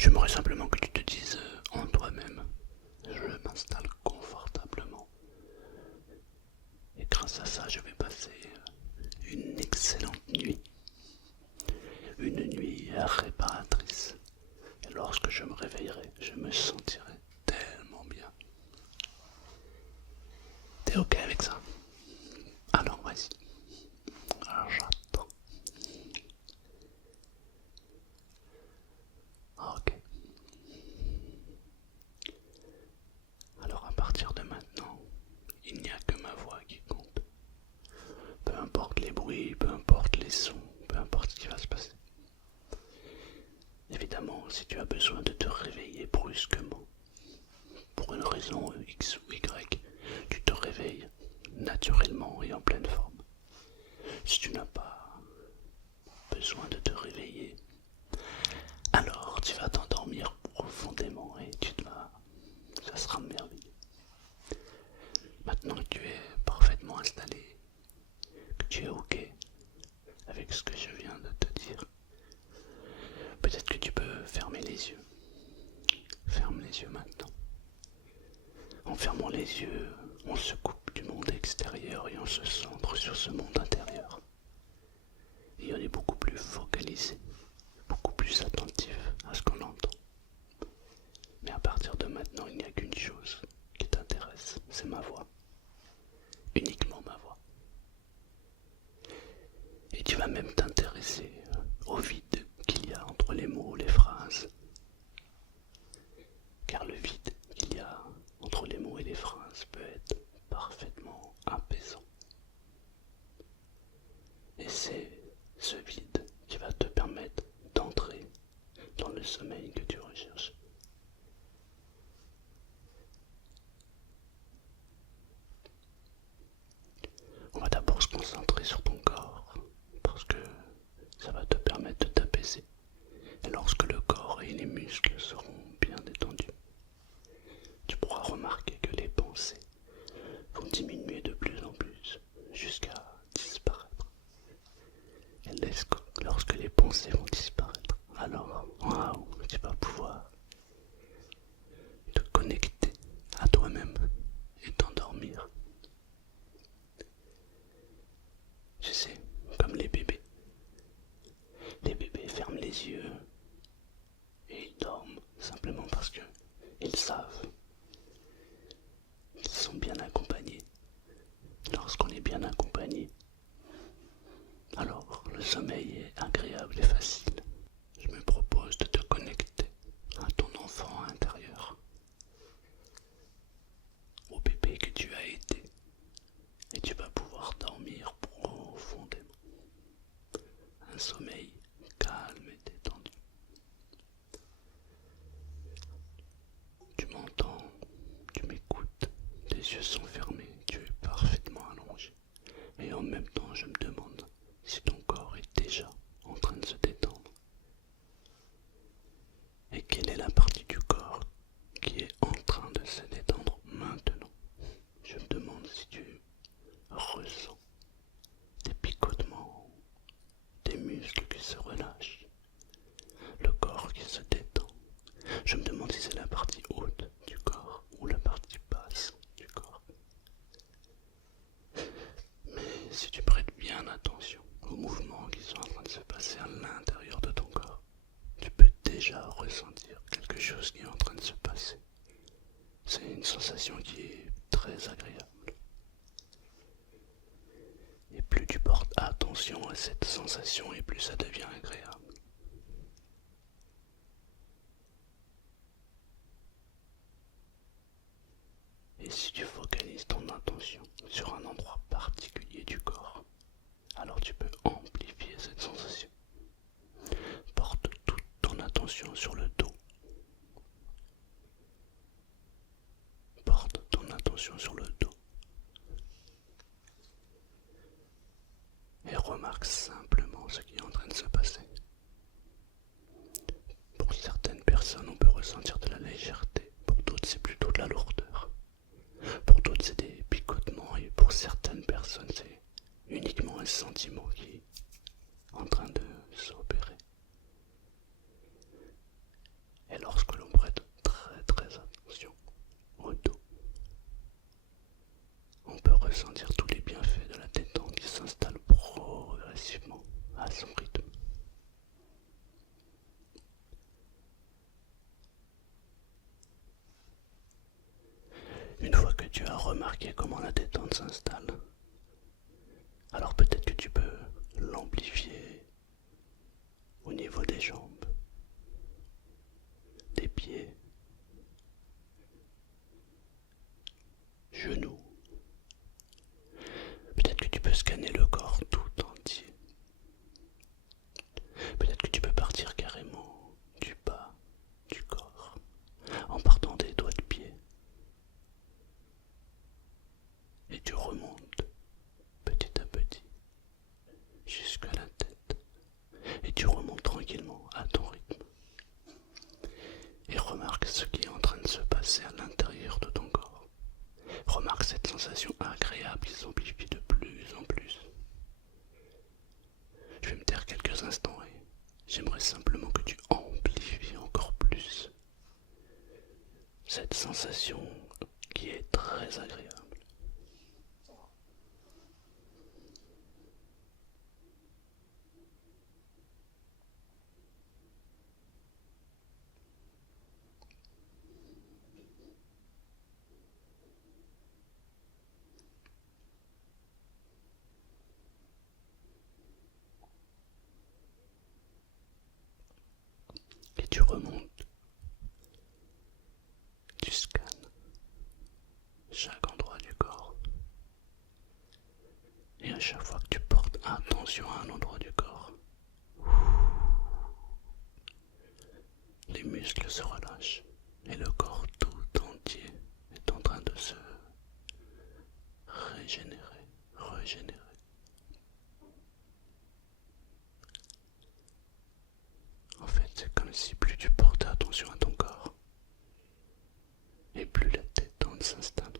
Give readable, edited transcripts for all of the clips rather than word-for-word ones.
J'aimerais simplement que tu te dises en toi-même, je m'installe confortablement. Et grâce à ça, je vais passer une excellente nuit. Une nuit réparatrice. Et lorsque je me réveillerai, je me sentirai tellement bien. T'es ok avec ça? Alors vas-y. Alors j'attends. Ok. Alors à partir de maintenant, il n'y a que ma voix qui compte. Peu importe les bruits, peu importe les sons, peu importe ce qui va se passer. Évidemment, si tu as besoin de te réveiller brusquement, pour une raison X ou Y, tu te réveilles naturellement et en pleine forme. Si tu n'as pas besoin de te réveiller, alors tu vas t'endormir profondément et ça sera merveilleux. Maintenant que tu es parfaitement installé, que tu es ok avec ce que je viens de te dire, peut-être que tu peux fermer les yeux. Ferme les yeux maintenant. En fermant les yeux, on se coupe du monde extérieur et on se centre sur ce monde intérieur. Et on est beaucoup plus focalisé, beaucoup plus attentif à ce qu'on entend. Mais à partir de maintenant, il n'y a qu'une chose qui t'intéresse, c'est ma voix. Uniquement ma voix. Et tu vas même t'intéresser au vide qu'il y a entre les mots, les phrases. Car le vide qu'il y a entre les mots et les phrases peut être parfaitement apaisant. Et c'est ce vide qui va te permettre d'entrer dans le sommeil que tu recherches. On va d'abord se concentrer sur ton corps, parce que ça va te permettre de t'apaiser. Et lorsque le corps et les muscles seront bien détendus, tu pourras remarquer que les pensées vont diminuer de plus en plus jusqu'à disparaître. Et lorsque les pensées vont disparaître, alors waouh, tu vas pouvoir te connecter à toi-même et t'endormir. Tu sais, comme les bébés. Les bébés ferment les yeux et ils dorment simplement parce que ils savent qu'ils sont bien accompagnés. Lorsqu'on est bien accompagné, alors le sommeil est agréable et facile. Je me propose de te connecter à ton enfant intérieur, au bébé que tu as été, et tu vas pouvoir dormir profondément. Un sommeil calme et détendu. Tu m'entends, tu m'écoutes, tes yeux sont fermés, tu es parfaitement allongé. Et en même temps, je me demande si ton corps est déjà en train de se détendre. Et quelle est la partie du corps qui est en train de se détendre maintenant? Je me demande si tu ressens des picotements, des muscles qui se relâchent, le corps qui se détend. Je me demande si c'est la partie haute du corps ou la partie basse du corps. Mais si tu prêtes bien attention aux mouvements qui sont en train de se passer à l'intérieur de ton corps, tu peux déjà ressentir quelque chose qui est en train de se passer. C'est une sensation qui est très agréable. Et plus tu portes attention à cette sensation, et plus ça devient agréable. Et si tu focalises ton attention sur un endroit particulier du corps, alors tu peux amplifier cette sensation. Porte toute ton attention sur le dos. Porte ton attention sur le dos. Et remarque simplement ce qui est en train de se passer. Pour certaines personnes, on peut ressentir de la légèreté. Pour d'autres, c'est plutôt de la lourdeur. Pour d'autres, c'est des picotements. Et pour certaines personnes, c'est uniquement un sentiment qui est en train de s'opérer. Et ressentir tous les bienfaits de la détente qui s'installe progressivement à son rythme. Une fois que tu as remarqué comment la détente s'installe, alors peut-être que tu peux l'amplifier au niveau des jambes, des pieds, genoux. Peut-être que tu peux scanner le corps tout entier. Peut-être que tu peux partir carrément du bas du corps, en partant des doigts de pied. Et tu remontes petit à petit jusqu'à la tête. Et tu remontes tranquillement à ton rythme. Et remarque ce qui est en train de se passer à l'intérieur de ton corps. Remarque cette sensation agréable qui s'amplifie de plus en plus. Je vais me taire quelques instants et j'aimerais simplement que tu amplifies encore plus cette sensation qui est très agréable. Et tu remontes, tu scannes chaque endroit du corps. Et à chaque fois que tu portes attention à un endroit du corps, les muscles se relâchent et le corps tout entier est en train de se régénérer. En fait, c'est comme si plus tu portais attention à ton corps, et plus la détente s'installe,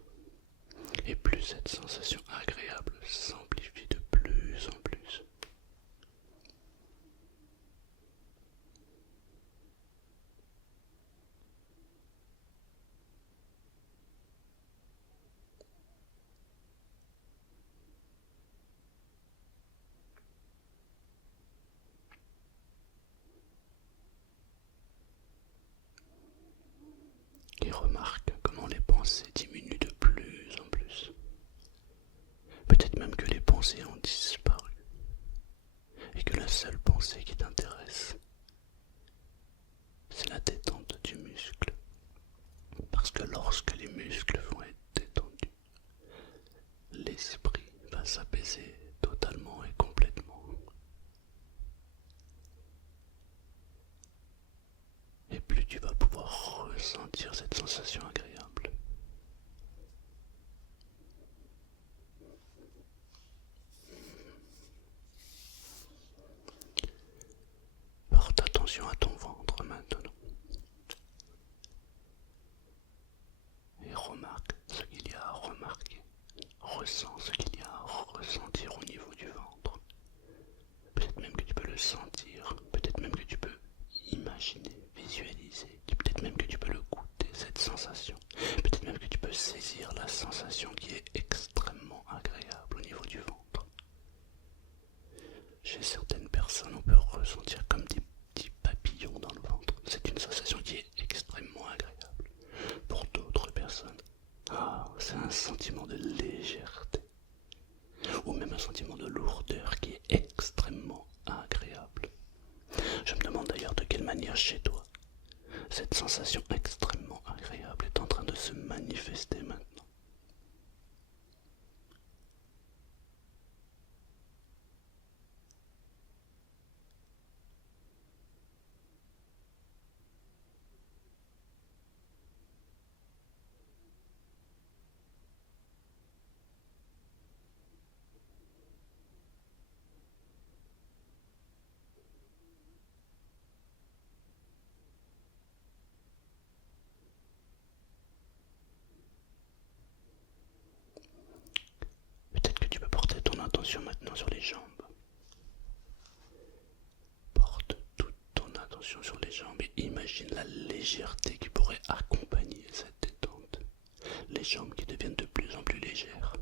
et plus cette sensation agréable s'amplifie de plus en plus. Et remarque comment les pensées diminuent de plus en plus. Peut-être même que les pensées ont disparu et que la seule pensée qui t'intéresse, c'est la détente du muscle. Parce que lorsque les muscles vont être détendus, l'esprit va s'apaiser totalement et complètement. Et plus tu vas pouvoir ressentir cette sensation agréable. Porte attention à ton ventre maintenant. Et remarque ce qu'il y a à remarquer. Ressens ce qu'il y a à ressentir au niveau du ventre. Peut-être même que tu peux le sentir. Peut-être même que tu peux imaginer, visualiser. Peut-être même que tu peux le goûter, cette sensation. Peut-être même que tu peux saisir la sensation qui est extrêmement agréable au niveau du ventre. Chez certaines personnes, on peut ressentir comme des petits papillons dans le ventre. C'est une sensation qui est extrêmement agréable. Pour d'autres personnes, c'est un sentiment de légèreté. Ou même un sentiment de lourdeur qui est extrêmement agréable. Je me demande d'ailleurs de quelle manière chez toi cette sensation extrêmement agréable est en train de se manifester maintenant. Peut-être que tu peux porter ton attention maintenant sur les jambes. Porte toute ton attention sur les jambes et imagine la légèreté qui pourrait accompagner cette détente. Les jambes qui deviennent de plus en plus légères.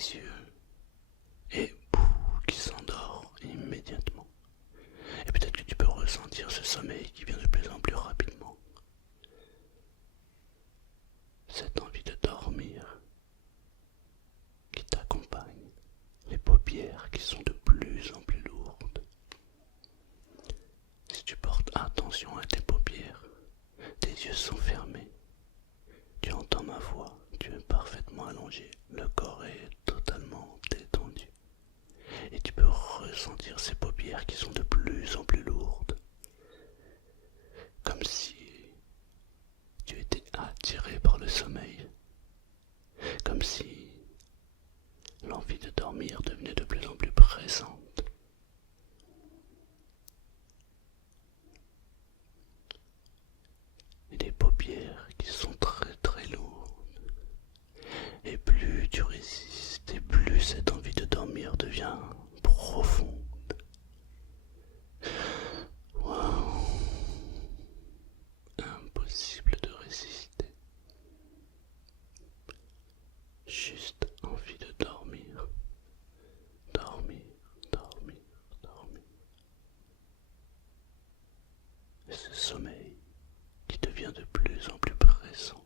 les yeux et pouf, qui s'endort immédiatement. Et peut-être que tu peux ressentir ce sommeil qui vient de plus en plus rapidement. Cette envie de dormir qui t'accompagne, les paupières qui sont de plus en plus lourdes. Si tu portes attention à tes paupières, tes yeux sont fermés, tu entends ma voix, tu es parfaitement allongé, le corps est totalement détendu. Et tu peux ressentir ces paupières qui sont de plus en plus lourdes, comme si tu étais attiré par le sommeil, comme si l'envie de dormir devenait de plus en plus pressante. Et des paupières qui sont très très lourdes. Et plus tu résistes, et plus cette envie de dormir devient profonde. Waouh! Impossible de résister. Juste envie de dormir. Dormir, dormir, dormir. Et ce sommeil qui devient de plus en plus pressant.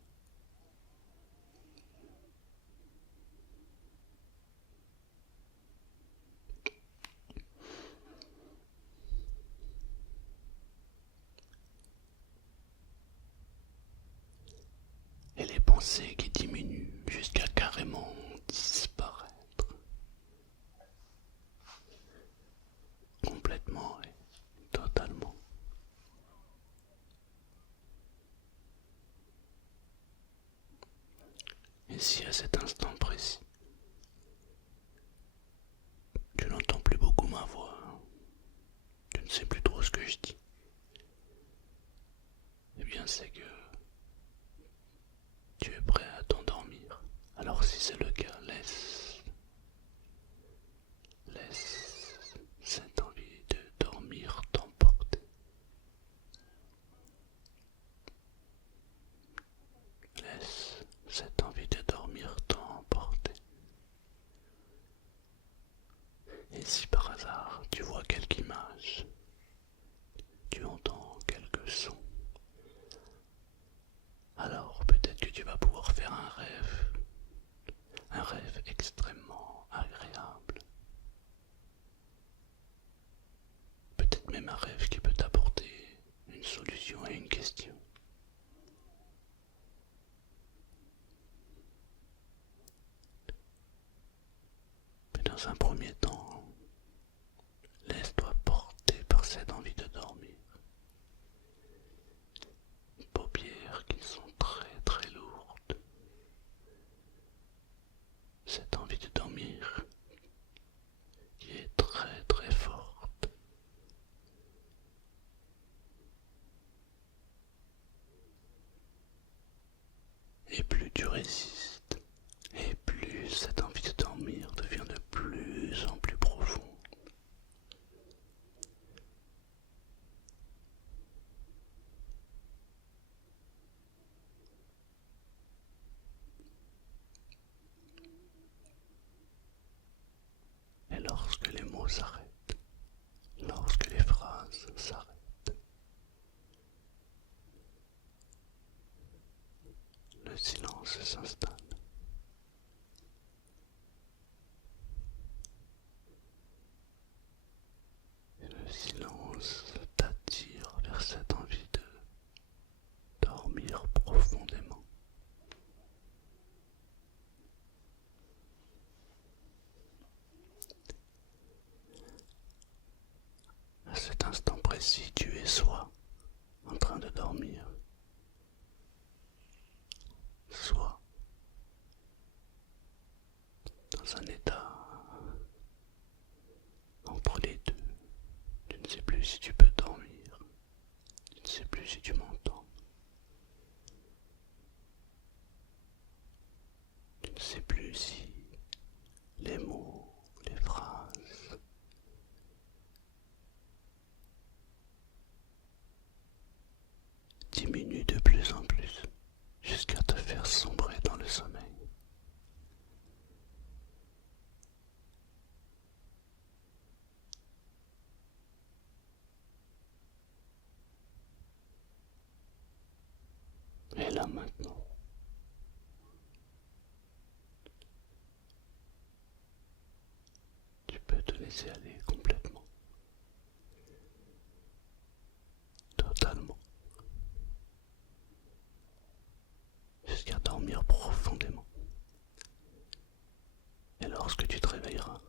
Et les pensées qui diminuent jusqu'à carrément disparaître. Complètement et totalement. Et si à cet instant précis, tu n'entends plus beaucoup ma voix, tu ne sais plus trop ce que je dis, eh bien c'est que tu es prêt à t'endormir. Alors si c'est le cas, laisse cette envie de dormir t'emporter. Laisse cette envie de dormir t'emporter. Et si par hasard tu vois quelque image, tu entends quelques sons, alors peut-être que tu vas pouvoir faire un rêve extrêmement agréable. Peut-être même un rêve qui peut t'apporter une solution à une question. Mais dans un premier temps, laisse-toi porter par cette envie de dormir. Paupières qui sont très très lourdes. Cette envie de dormir qui est très très forte. Et plus tu résistes, et plus cette envie de dormir devient de plus en plus profonde. Et lorsque les mots s'arrêtent, lorsque les phrases s'arrêtent, le silence s'installe. Et le silence t'attire vers cette envie de dormir profondément. À cet instant précis, tu es soit en train de dormir, soit dans un état entre les deux. Tu ne sais plus si tu peux dormir, tu ne sais plus si tu m'entends, tu ne sais plus si les mots, les phrases diminuent de plus en plus jusqu'à te faire sombrer dans le sommeil. maintenant. Tu peux te laisser aller complètement, totalement, jusqu'à dormir profondément. Et lorsque tu te réveilleras,